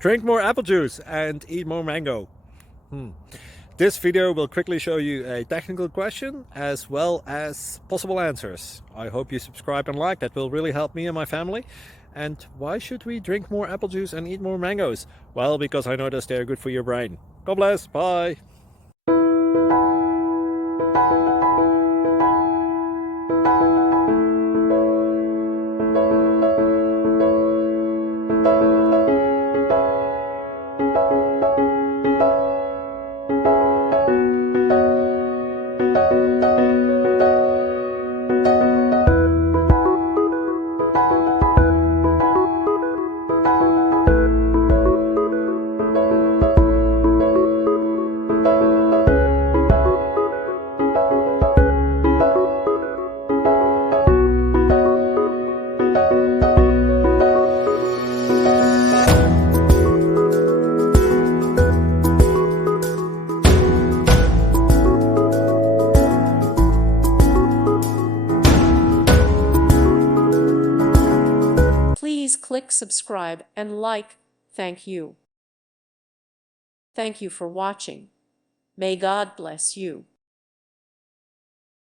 Drink more apple juice and eat more mango. This video will quickly show you a technical question as well as possible answers. I hope you subscribe and like, that will really help me and my family. And why should we drink more apple juice and eat more mangoes? Well, because I noticed they're good for your brain. God bless, bye! Please click subscribe and like. Thank you. Thank you for watching. May God bless you.